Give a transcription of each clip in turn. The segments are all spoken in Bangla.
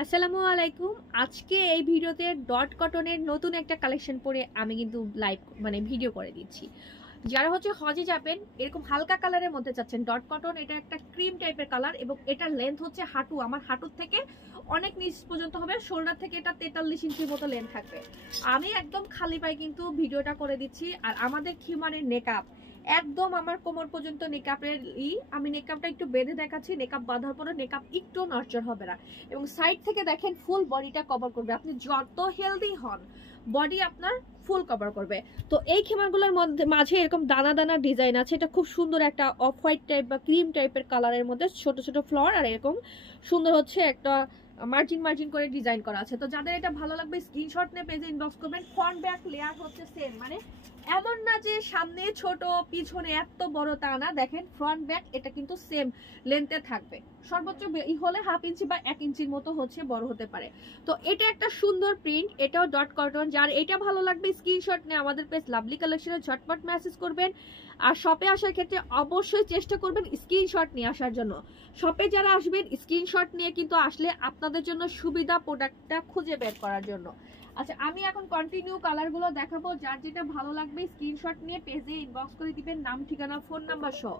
আসসালামু আলাইকুম। আজকে এই ভিডিওতে ডট কটনের নতুন একটা কালেকশন পরে আমি কিন্তু লাইভ ভিডিও করে দিচ্ছি। যারা হচ্ছে হজে যাবেন, এরকম হালকা কালারের মধ্যে চাচ্ছেন ডট কটন, এটা একটা ক্রিম টাইপের কালার এবং এটার লেন্থ হচ্ছে হাঁটু, আমার হাঁটুর থেকে অনেক নিচ পর্যন্ত হবে, শোল্ডার থেকে এটা 43 ইঞ্চির মতো লেন্থ থাকবে। আমি একদম খালি পায়ে কিন্তু ভিডিওটা করে দিচ্ছি। আর আমাদের খিমারের নেকআপ একদম আমার কোমর পর্যন্ত নেকআপের আমি নেকআপটা একটু বেঁধে দেখাচ্ছি। নেকআপ বাঁধার পরে নেকআপ একটু নড়চড় হবে না এবং সাইড থেকে দেখেন ফুল বডিটা কভার করবে। আপনি যত হেলদি হন বডি আপনার ফুল কভার করবে। তো এই খেমারগুলোর মধ্যে মাঝে এরকম দানা দানা ডিজাইন আছে, এটা খুব সুন্দর একটা অফ হোয়াইট টাইপ বা ক্রিম টাইপের কালারের মধ্যে ছোট ছোট ফ্লাওয়ার আর এরকম সুন্দর হচ্ছে একটা মার্জিন মার্জিন করে ডিজাইন করা আছে। তো যাদের এটা ভালো লাগবে স্ক্রিনশট নিয়ে পেজে ইনবক্স করবেন। ফ্রন্ট ব্যাক লেয়ার হচ্ছে সেম, এমন না যে সামনে ছোট পিছনে এত বড়, তা না। দেখেন ফ্রন্ট ব্যাক এটা কিন্তু সেম লেন্থে থাকবে, সর্বোচ্চ হলে 1/2 ইঞ্চি বা 1 ইঞ্চির মতো হচ্ছে বড় হতে পারে। তো এটা একটা সুন্দর প্রিন্ট, এটাও ডট কটন। যার এটা ভালো লাগবে স্ক্রিনশট নিয়ে আমাদের পেজ লাভলি কালেকশনে ঝটপট মেসেজ করবেন। আর শপে আসার ক্ষেত্রে অবশ্যই চেষ্টা করবেন স্ক্রিনশট নিয়ে আসার জন্য। শপে যারা আসবেন স্ক্রিনশট নিয়ে কিন্তু আসলে আপনাদের জন্য সুবিধা প্রোডাক্টটা খুঁজে বের করার জন্য। আচ্ছা, আমি এখন কন্টিনিউ কালারগুলো দেখাবো। যার যেটা ভালো লাগবে স্ক্রিনশট নিয়ে পেজে ইনবক্স করে দিবেন, নাম ঠিকানা ফোন নাম্বার সহ।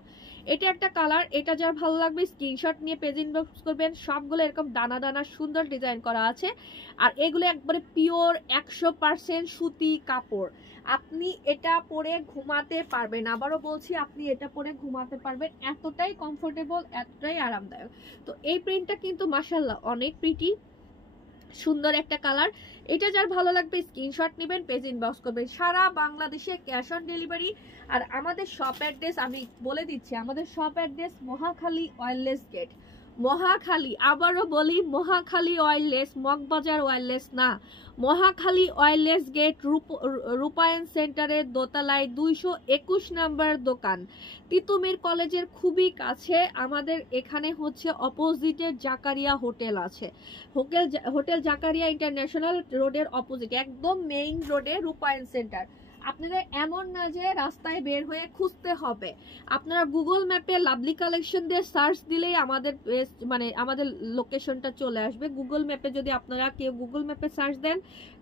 এটা একটা কালার, এটা যার ভালো লাগবে স্ক্রিনশট নিয়ে পেজে ইনবক্স করবেন। সবগুলো এরকম দানা দানা সুন্দর ডিজাইন করা আছে আর এগুলো একবারে পিওর 100% সুতি কাপড়। আপনি এটা পরে ঘুমাতে পারবেন, আবারও বলছি আপনি এটা পরে ঘুমাতে পারবেন, এতটাই কমফোর্টেবল, এতটাই আরামদায়ক। তো এই প্রিন্টটা কিন্তু মাশাআল্লাহ অনেক প্রিটি, সুন্দর একটা কালার। এটা যার ভালো লাগবে স্ক্রিনশট নেবেন, পেজ ইনবক্স করবেন। সারা বাংলাদেশে ক্যাশ অন ডেলিভারি। আর আমাদের শপ অ্যাড্রেস আমি বলে দিচ্ছি, আমাদের shop address Mohakhali wireless gate, Mohakhali. আবারও বলি মহাখালী ওয়্যারলেস, মগবাজার ওয়্যারলেস না, মহাখালী ওয়্যারলেস গেট, রূপায়ণ সেন্টারের দোতলায় 221 নাম্বার দোকান। তিতুমির কলেজের খুবই কাছে আমাদের এখানে হচ্ছে অপোজিটের জাকারিয়া হোটেল আছে। হোটেল জাকারিয়া ইন্টারন্যাশনাল রোডের অপোজিট, একদম মেইন রোডে রূপায়ণ সেন্টার। আপনারা এমন না যে রাস্তায় বের হয়ে খুঁজতে হবে, আপনারা গুগল ম্যাপে লাভলি কালেকশন দিয়ে সার্চ দিলেই আমাদের আমাদের লোকেশনটা চলে আসবে। গুগল ম্যাপে যদি আপনারা কেউ গুগল ম্যাপে সার্চ দেন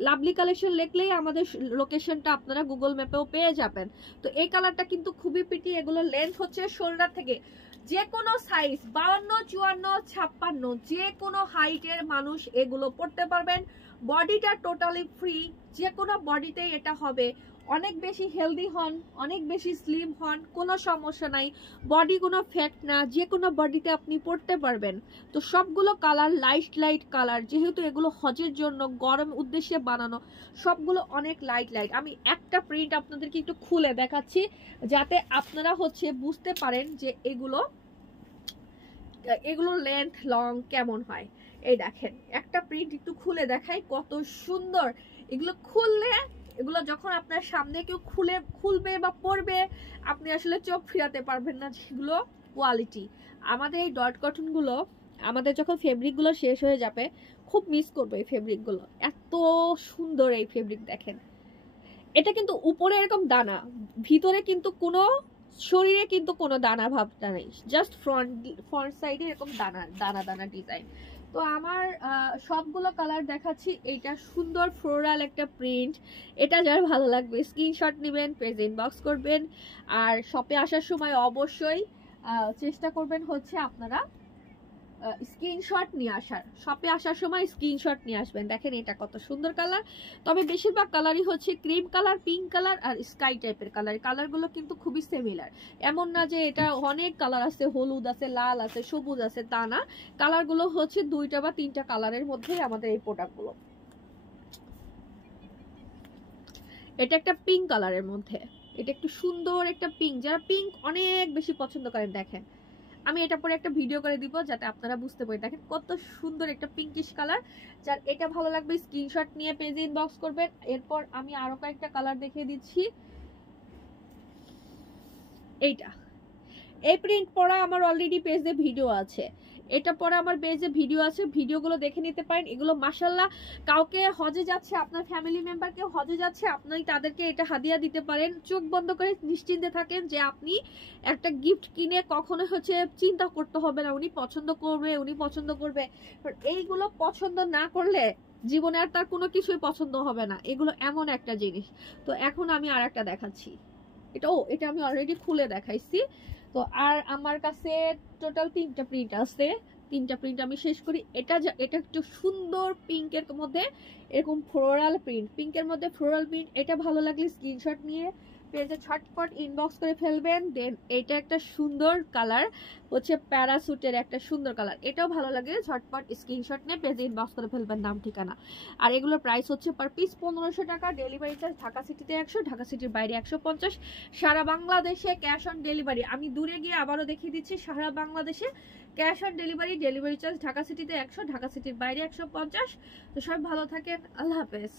লাভলি কালেকশন লিখলেই আমাদের লোকেশনটা আপনারা গুগল ম্যাপেও পেয়ে যাবেন। তো এই কালারটা কিন্তু খুবই প্রিটি। এগুলো লেন্থ হচ্ছে শোল্ডার থেকে যে কোনো সাইজ 52, 54, 56, যে কোনো হাইটের মানুষ এগুলো পরতে পারবেন। বডিটা টোটালি ফ্রি, যে কোনো বডিতেই এটা হবে। অনেক বেশি হেলদি হন, অনেক বেশি স্লিম হন, কোনো সমস্যা নাই। বডি কোনো ফ্যাট না, যে কোনো বডিতে আপনি পরতে পারবেন। তো সবগুলো কালার লাইট লাইট কালার, যেহেতু এগুলো হজের জন্য গরম উদ্দেশ্যে বানানো, সবগুলো অনেক লাইট লাইট। আমি একটা প্রিন্ট আপনাদেরকে একটু খুলে দেখাচ্ছি যাতে আপনারা হচ্ছে বুঝতে পারেন যে এগুলো লেন্থ লং কেমন হয়। এই দেখেন একটা প্রিন্ট একটু খুলে দেখাই, কত সুন্দর। এগুলো খুললে, এগুলো যখন আপনার সামনে কেউ খুলবে বা পরবে, আপনি আসলে চোখ ফিরাতে পারবেন না, যেগুলো কোয়ালিটি। আমাদের এই ডট কটনগুলো, আমাদের যখন ফেব্রিকগুলো শেষ হয়ে যাবে খুব মিস করবো এই ফেব্রিকগুলো, এত সুন্দর এই ফেব্রিক। দেখেন এটা কিন্তু উপরে এরকম দানা, ভিতরে কিন্তু কোনো, শরীরে কিন্তু কোনো দানা ভাবটা নেই, জাস্ট ফ্রন্ট সাইডে এরকম দানা দানা দানা ডিজাইন। তো আমার সবগুলো কালার দেখাচ্ছি। এইটা সুন্দর ফ্লোরাল একটা প্রিন্ট, এটা যার ভালো লাগবে স্ক্রিনশট নেবেন, পেজ ইনবক্স করবেন। আর শপে আসার সময় অবশ্যই চেষ্টা করবেন হচ্ছে আপনারা স্ক্রিনশট নিয়ে আসার, শপে আসার সময় স্ক্রিনশট নিয়ে আসবেন। দেখেন এটা কত সুন্দর কালার, তবে বেশিরভাগ কালারই হচ্ছে ক্রিম কালার, পিঙ্ক কালার আর স্কাই টাইপের কালার। কালারগুলো কিন্তু খুবই সিমিলার, এমন না যে এটা অনেক কালার আছে, হলুদ আছে, লাল আছে, সবুজ আছে, তা না। কালারগুলো হচ্ছে 2টা বা 3টা কালারের মধ্যেই আমাদের এই প্রোডাক্টগুলো। এটা একটা পিঙ্ক কালারের মধ্যে, এটা একটু সুন্দর একটা পিঙ্ক, যারা পিঙ্ক অনেক বেশি পছন্দ করেন দেখেন, আমি এটা পরে একটা ভিডিও করে দিব যাতে আপনারা বুঝতে পারেন। দেখেন কত সুন্দর একটা পিঙ্কিশ কালার। যার এটা ভালো লাগবে স্ক্রিনশট নিয়ে পেজে ইনবক্স করবেন। এরপর আমি আরো কয়েকটা কালার দেখিয়ে দিচ্ছি। এইটা, এই প্রিন্ট পরা আমার অলরেডি পেজে ভিডিও আছে। এটা পরে আমার পেজে ভিডিও আছে, ভিডিওগুলো দেখে নিতে পারেন। এগুলো মাশাআল্লাহ কাউকে হজে যাচ্ছে, আপনার ফ্যামিলি মেম্বার কেউ হজে যাচ্ছে, আপনি তাদেরকে এটা হাদিয়া দিতে পারেন। চোখ বন্ধ করে নিশ্চিন্তে থাকেন যে আপনি একটা গিফট কিনে কখনো হচ্ছে চিন্তা করতে হবে না উনি পছন্দ করবে, উনি পছন্দ করবে। এইগুলো পছন্দ না করলে জীবনে আর তার কোনো কিছুই পছন্দ হবে না। এগুলো এমন একটা জিনিস। তো এখন আমি আর একটা দেখাচ্ছি, এটা আমি অলরেডি খুলে দেখাইছি। তো আর আমার কাছে টোটাল 3টা প্রিন্ট আছে, 3টা প্রিন্ট আমি শেষ করি। এটা একটু সুন্দর পিঙ্কের মধ্যে এরকম ফ্লোরাল প্রিন্ট, পিঙ্কের মধ্যে ফ্লোরাল প্রিন্ট। এটা ভালো লাগলে স্ক্রিনশট নিয়ে পেজে ঝটপট ইনবক্স করে ফেলবেন। দেন এটা একটা সুন্দর কালার হচ্ছে প্যারাসুটের একটা সুন্দর কালার, এটাও ভালো লাগে, ঝটপট স্ক্রিনশট নিয়ে পেজে ইনবক্স করে ফেলবেন নাম ঠিকানা। আর এগুলোর প্রাইস হচ্ছে পার পিস 1500 টাকা। ডেলিভারি চার্জ ঢাকা সিটিতে 100, ঢাকা সিটির বাইরে 150। সারা বাংলাদেশে ক্যাশ অন ডেলিভারি, আমি দূরে গিয়ে আবারও দেখিয়ে দিচ্ছি, সারা বাংলাদেশে cash on delivery. Delivery charge Dhaka সিটিতে 100, ঢাকা সিটির বাইরে 150। তো সবাই ভালো থাকেন, আল্লাহ হাফেজ।